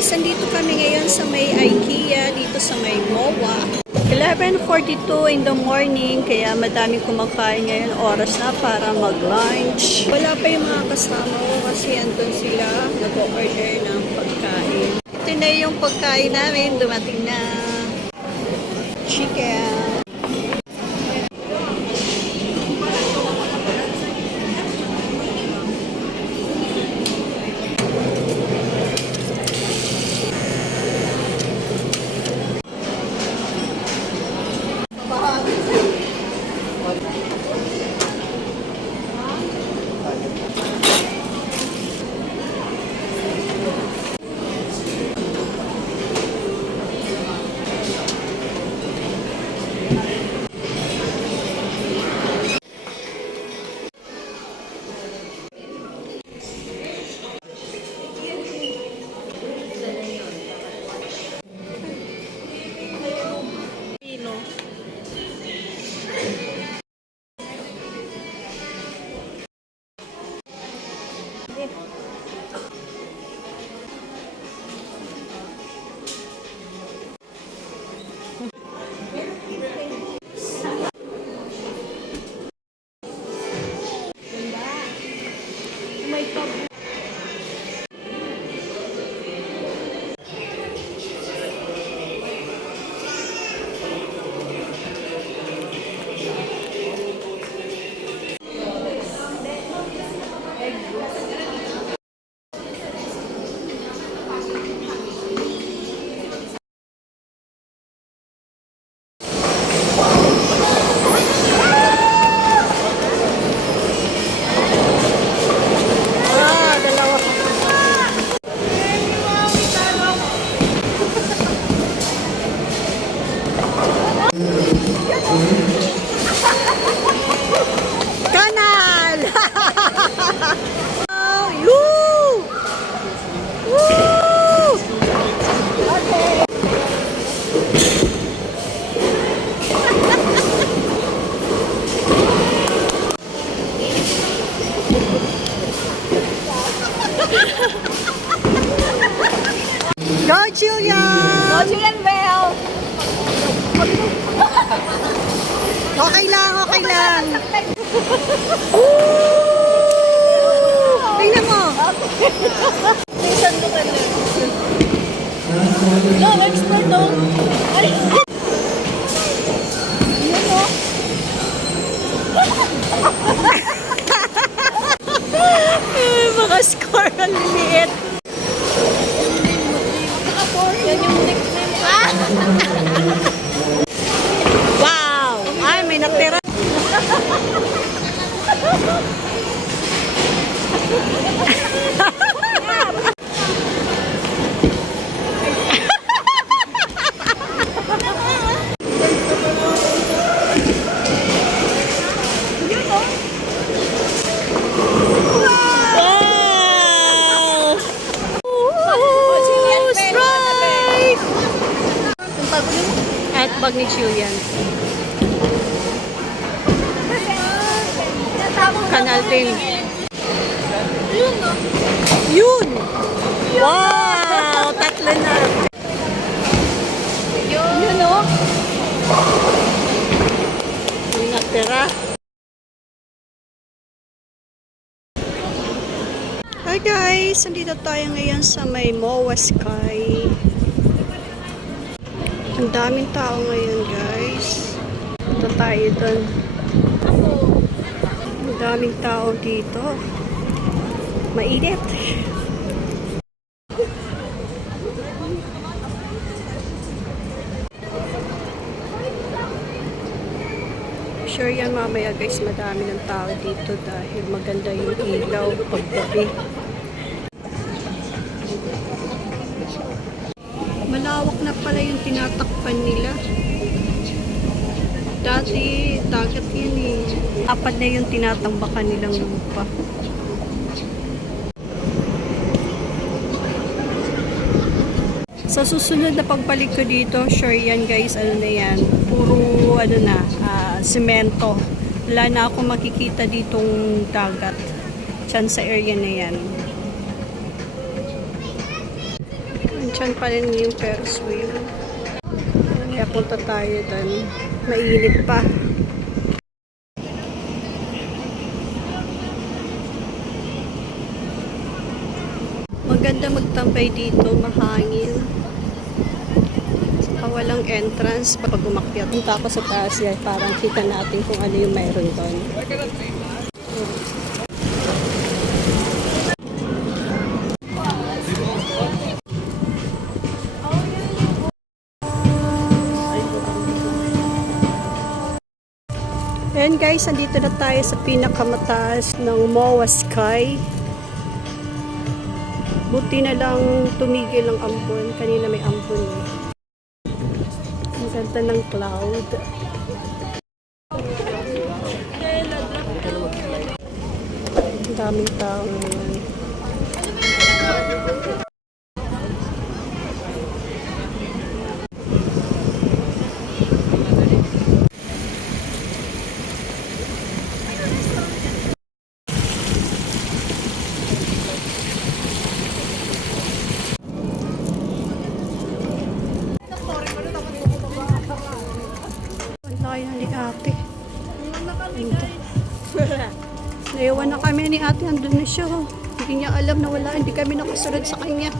guys, andito kami ngayon sa may IKEA, dito sa may MOA. 11:42 in the morning, kaya madaming kumakain ngayon. Oras na para mag-lunch. Wala pa yung mga kasama ko kasi andun sila nag-order ng pagkain. Ito na yung pagkain namin, dumating na chicken. Kanal! Oh, you! Woo! Okay. Go, Julian! Go, Julian Bell! Okay lang, okay lang. Tingnan mo. Tingnan mo ka na. No, expert no. Ay! Yan o. Mga score ang liliit. Yan yung nickname. Wow! Ay, may natira. At bag ni Julian. Kanal din. Yun! Wow! Tatlo na. Yun o. May natira. Hi guys! Nandito tayo ngayon sa may MOA Sky. Ang daming tao ngayon guys. Punta tayo doon. Ang daming tao dito. Mainit. Sure yan mamaya guys, madami ng tao dito dahil maganda yung ilaw paggabi. Malawak na pala yung tinatakpan nila. Dati, dagat yun eh. Apat na yung tinatambakan nilang lupa. Sa susunod na pagbalik ko dito, sure yan guys, ano na yan, puro ano na, semento. Wala na ako makikita ditong dagat. Diyan sa area na yan. Nandyan pa rin yung Ferris wheel. Kaya punta tayo doon. Mainit pa. Maganda magtambay dito, mahangin. Saka walang entrance pag umakyat. Punta ako sa taas yan, parang kita natin kung ano yung mayroon doon. Ayan guys, andito na tayo sa pinakamataas ng MOA Sky. Buti na lang tumigil ang ambon. Kanina may ambon eh. Ang ganda ng cloud. Ang daming tao ngayon. Wala yan ni ate. Naiwan na kami ni ate. Andun na siya. Hindi niya alam na wala. Hindi kami nakasunod sa kanya.